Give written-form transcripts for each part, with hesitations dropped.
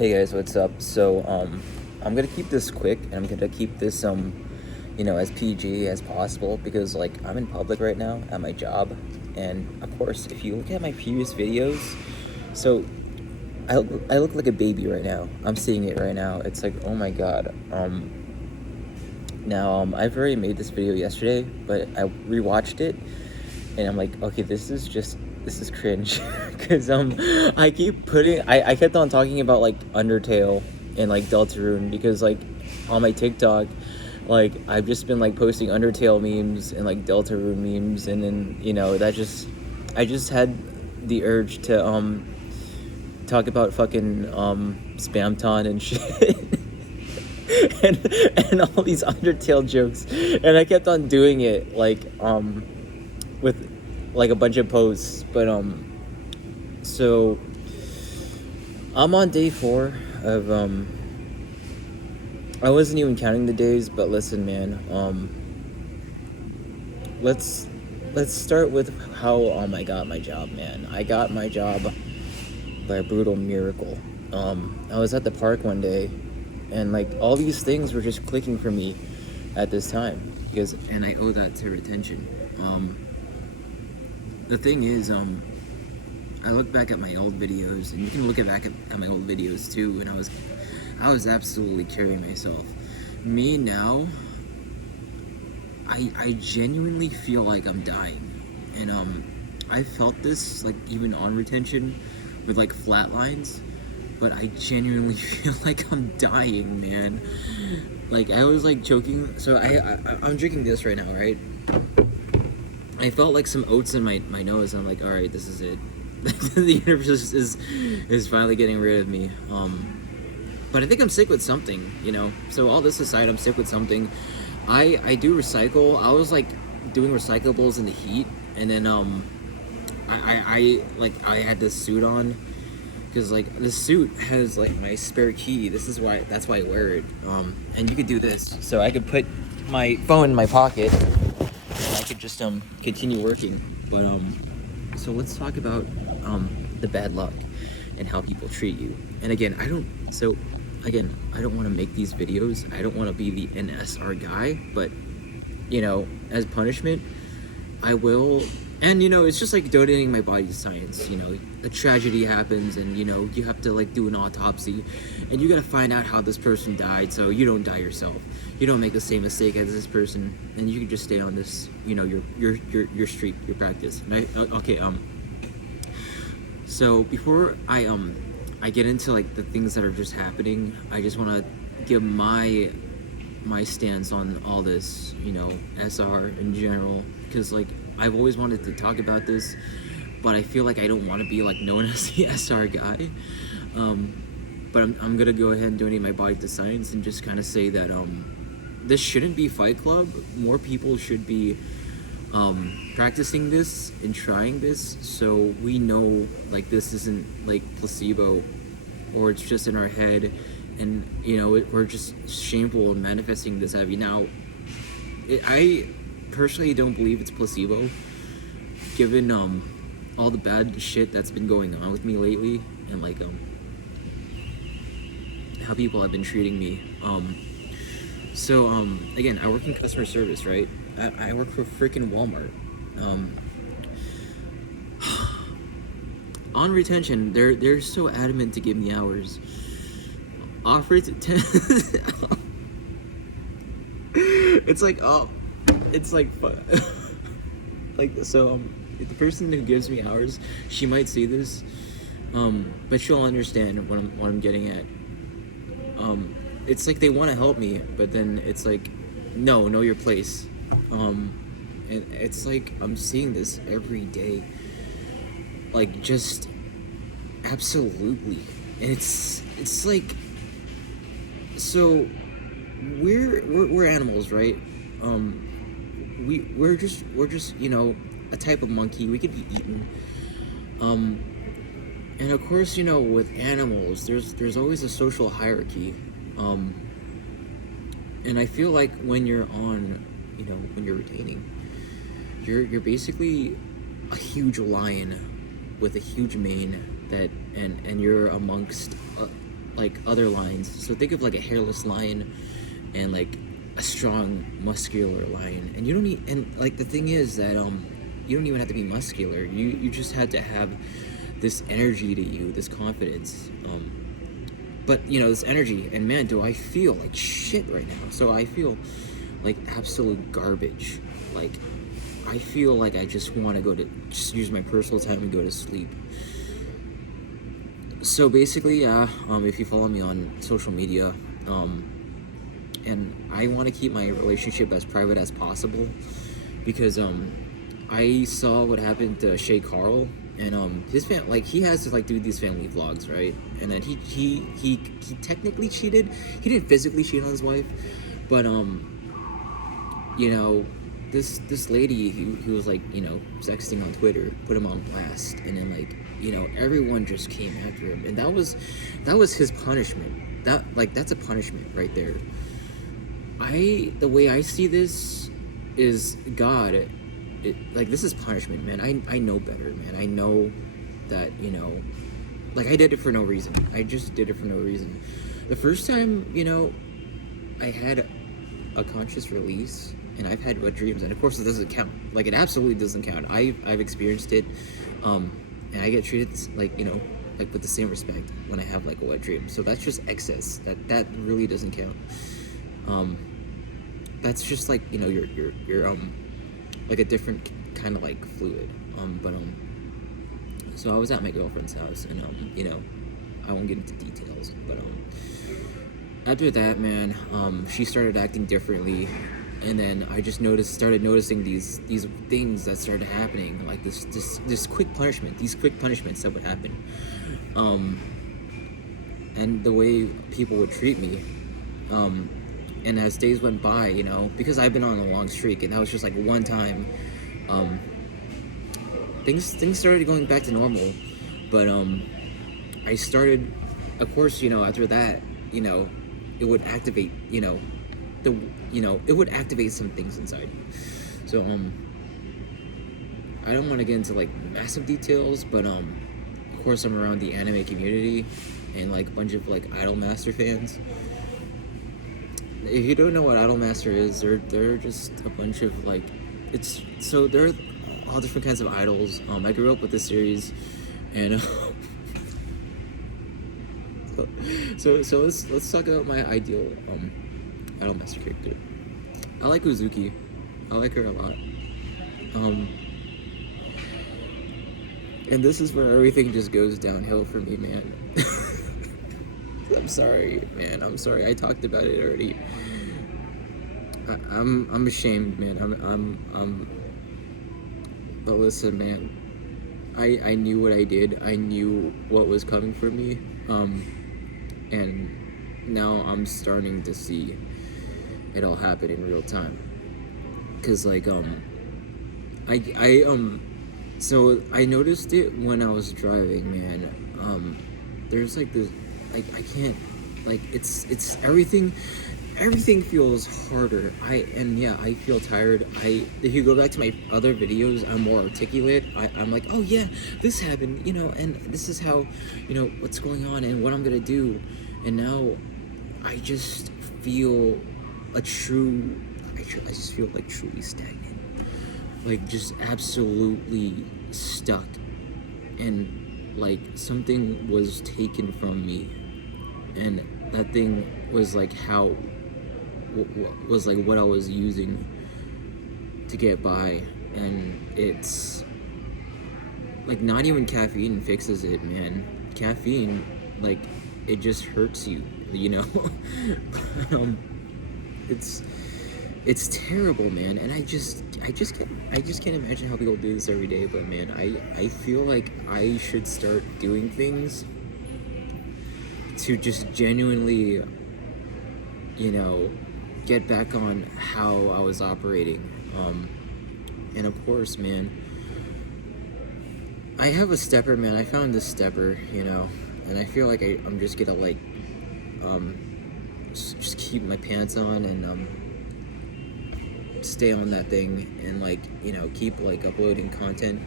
Hey guys, what's up? So, I'm gonna keep this quick, and I'm gonna keep this, as PG as possible because, like, I'm in public right now at my job, and of course, if you look at my previous videos, so I look like a baby right now. I'm seeing it right now. It's like, oh my god. I've already made this video yesterday, but I rewatched it, and I'm like, okay, this is cringe, because I kept on talking about like Undertale and like Deltarune because like on my TikTok, like I've just been like posting Undertale memes and like Deltarune memes, and then I just had the urge to talk about fucking Spamton and shit. and all these Undertale jokes, and I kept on doing it like with like a bunch of posts, but so I'm on day 4 of I wasn't even counting the days, but listen, man, let's start with how I got my job, man. I got my job by a brutal miracle. I was at the park one day, and like all these things were just clicking for me at this time, and I owe that to retention. The thing is, I look back at my old videos, and you can look back at my old videos too, and I was absolutely carrying myself. Me now, I genuinely feel like I'm dying, and I felt this like even on retention with like flat lines, but I genuinely feel like I'm dying, man. Like I was like choking, so I'm drinking this right now, right? I felt like some oats in my nose, and I'm like, all right, this is it. The universe is finally getting rid of me. But I think I'm sick with something, you know. So all this aside, I'm sick with something. I do recycle. I was like doing recyclables in the heat, and then I had this suit on because like the suit has like my spare key. That's why I wear it. And you could do this, so I could put my phone in my pocket. I could just continue working, but so let's talk about the bad luck and how people treat you. And again, I don't want to make these videos. I don't want to be the NSR guy, but you know, as punishment, I will. And you know, it's just like donating my body to science. You know, a tragedy happens, and you know, you have to like do an autopsy, and you gotta find out how this person died, so you don't die yourself. You don't make the same mistake as this person, and you can just stay on this, you know, your streak, your practice. And so before I get into like the things that are just happening, I just want to give my stance on all this, you know, SR in general, because like I've always wanted to talk about this, but I feel like I don't want to be like known as the SR guy. But I'm gonna go ahead and donate my body to science and just kind of say that this shouldn't be Fight Club. More people should be practicing this and trying this, so we know like this isn't like placebo, or it's just in our head, and you know we're just shameful in manifesting this heavy. Now, I personally don't believe it's placebo, given all the bad shit that's been going on with me lately, and like how people have been treating me. So again, I work in customer service, right? I work for freaking Walmart. On retention, they're so adamant to give me hours. Offer it to 10. It's like, oh, it's like like, so the person who gives me hours, she might see this, but she'll understand what I'm getting at. It's like they want to help me, but then it's like, no, know your place. And it's like I'm seeing this every day, like just absolutely, and it's like, so we're animals, right? We're just you know, a type of monkey. We could be eaten. And of course, you know, with animals, there's always a social hierarchy. And I feel like when you're on, you know, when you're retaining, you're basically a huge lion with a huge mane, that and you're amongst like other lions. So think of like a hairless lion and like a strong muscular lion. And you don't need, and like the thing is that you don't even have to be muscular. You just had to have this energy to you, this confidence. But you know, this energy, and man, do I feel like shit right now. So I feel like absolute garbage. Like I feel like I just want to just use my personal time and go to sleep. So basically, yeah, if you follow me on social media, and I want to keep my relationship as private as possible, because I saw what happened to Shay Carl, and his like he has to like do these family vlogs, right? And then he technically cheated. He didn't physically cheat on his wife, but you know, this lady who was like, you know, sexting on Twitter put him on blast, and then like, you know, everyone just came after him, and that was his punishment. That's a punishment right there. The way I see this is God. Like this is punishment, man. I know better, man. I know that, you know, like I did it for no reason. I just did it for no reason. The first time, you know, I had a conscious release, and I've had wet dreams, and of course it doesn't count. Like it absolutely doesn't count. I've experienced it, and I get treated like, you know, like with the same respect when I have like a wet dream. So that's just excess. That really doesn't count. That's just like, you know, you're like a different kind of like fluid. So I was at my girlfriend's house, and you know, I won't get into details, but after that, man, she started acting differently, and then I just started noticing these things that started happening, like this quick punishment, these quick punishments that would happen, and the way people would treat me, and as days went by, you know, because I've been on a long streak, and that was just like one time, things started going back to normal, but I started, of course, you know, after that, you know, it would activate, you know, it would activate some things inside. So I don't want to get into like massive details, but of course I'm around the anime community and like a bunch of like Idolmaster fans. If you don't know what Idolmaster is, they're just a bunch of like, they're all different kinds of idols. I grew up with this series, and so let's talk about my ideal Idolmaster character. I like Uzuki. I like her a lot. And this is where everything just goes downhill for me, man. I'm sorry, man. I'm sorry. I talked about it already. I'm ashamed, man. But listen, man. I knew what I did. I knew what was coming for me. And now I'm starting to see it all happen in real time. Cause like so I noticed it when I was driving, man. There's like this, like I can't, like it's everything feels harder. I feel tired. If you go back to my other videos, I'm more articulate. I'm like, oh yeah, this happened, you know, and this is how, you know, what's going on and what I'm gonna do. And now I just feel I just feel like truly stagnant, like just absolutely stuck, and like something was taken from me, and that thing was like was like what I was using to get by, and it's like not even caffeine fixes it, man. Caffeine, like, it just hurts you, you know. It's terrible, man, and I just can't imagine how people do this every day. But man, I feel like I should start doing things to just genuinely, you know, get back on how I was operating. And of course, man, I have a stepper, man. I found this stepper, you know, and I feel like I'm just gonna like just keep my pants on and stay on that thing, and like, you know, keep like uploading content,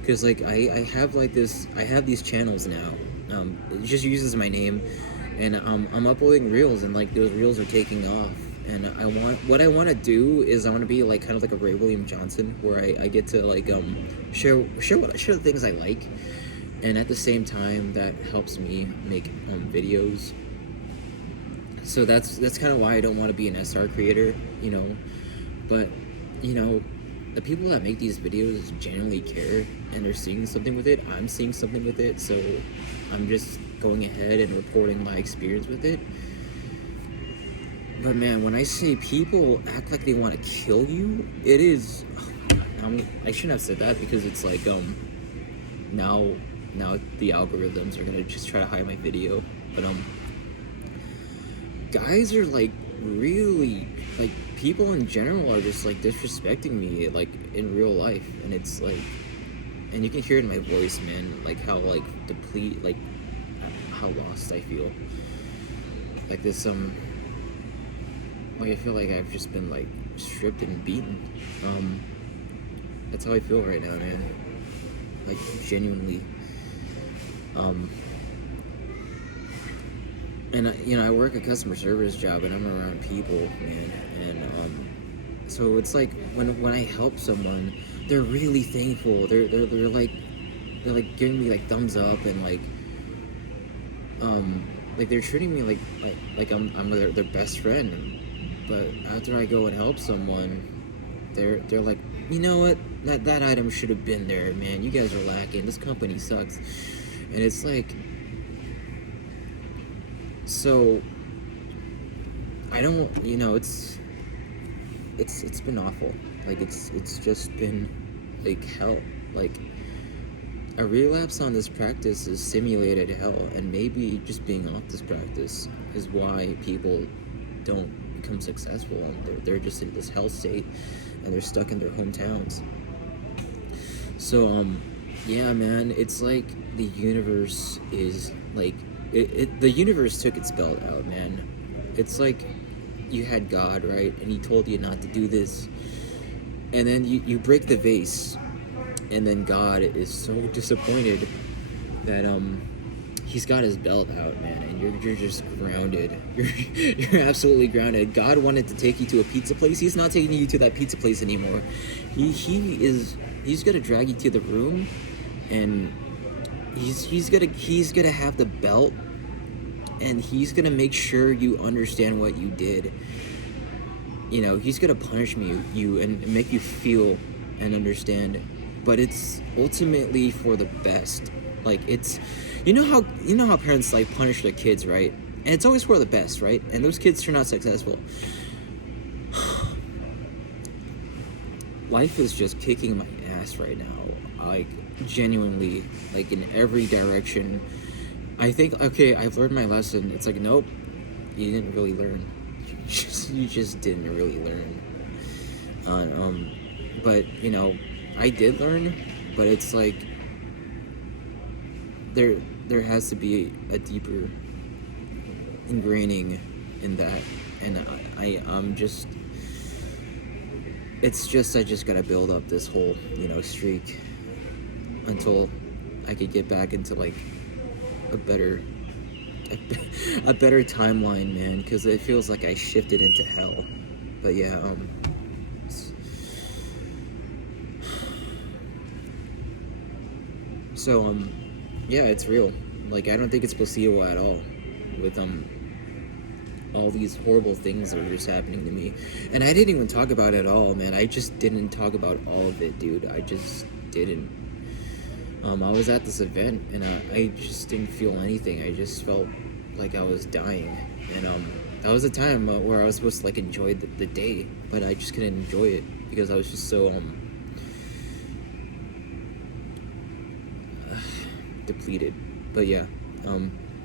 because like I have like this, I have these channels now. It just uses my name, and I'm uploading reels, and like those reels are taking off. And what I want to do is I want to be like kind of like a Ray William Johnson, where I get to like share the things I like, and at the same time that helps me make videos. So that's kind of why I don't want to be an SR creator, you know. But you know, the people that make these videos genuinely care, and they're seeing something with it. I'm seeing something with it, so I'm just going ahead and reporting my experience with it. But man, when I say people act like they want to kill you, it is. I shouldn't have said that, because it's like now the algorithms are gonna just try to hide my video. But guys are like really, like, people in general are just like disrespecting me like in real life, and it's like, and you can hear it in my voice, man, like how like like how lost I feel. Like this like I feel like I've just been like stripped and beaten. That's how I feel right now, man. Like genuinely. And you know, I work a customer service job, and I'm around people, man. And so it's like when I help someone, they're really thankful. They're like giving me like thumbs up, and like they're treating me like I'm their best friend. But after I go and help someone, they're like, you know what, that item should have been there, man. You guys are lacking. This company sucks. And it's like, so I don't, you know, it's been awful. Like it's just been like hell. Like a relapse on this practice is simulated hell, and maybe just being off this practice is why people don't become successful, and they're just in this hell state, and they're stuck in their hometowns. So yeah, man, it's like the universe is like the universe took its belt out, man. It's like you had God, right, and he told you not to do this, and then you break the vase, and then God is so disappointed that he's got his belt out, man, and you're just grounded. You're absolutely grounded. God wanted to take you to a pizza place. He's not taking you to that pizza place anymore. He's gonna drag you to the room, and he's gonna have the belt, and he's gonna make sure you understand what you did. You know, he's gonna punish you and make you feel and understand, but it's ultimately for the best. Like it's, you know how parents like punish their kids, right? And it's always for the best, right? And those kids turn out successful. Life is just kicking my ass right now, like genuinely, like in every direction. I think, okay, I've learned my lesson. It's like, nope, you didn't really learn. You just didn't really learn. But you know, I did learn, but it's like there has to be a deeper ingraining in that, and I'm just, it's just, I just gotta build up this whole, you know, streak until I could get back into like a better timeline, man, because it feels like I shifted into hell. But yeah, so yeah, it's real. Like I don't think it's placebo at all, with all these horrible things that are just happening to me. And I didn't even talk about it at all, man. I just didn't talk about all of it, dude. I just didn't. I was at this event, and I just didn't feel anything. I just felt like I was dying. And that was a time where I was supposed to like enjoy the day, but I just couldn't enjoy it because I was just so depleted. But yeah,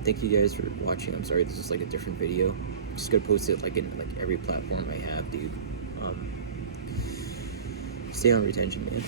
thank you guys for watching. I'm sorry this is like a different video. I'm just gonna post it like in like every platform I have, dude. Stay on retention, man.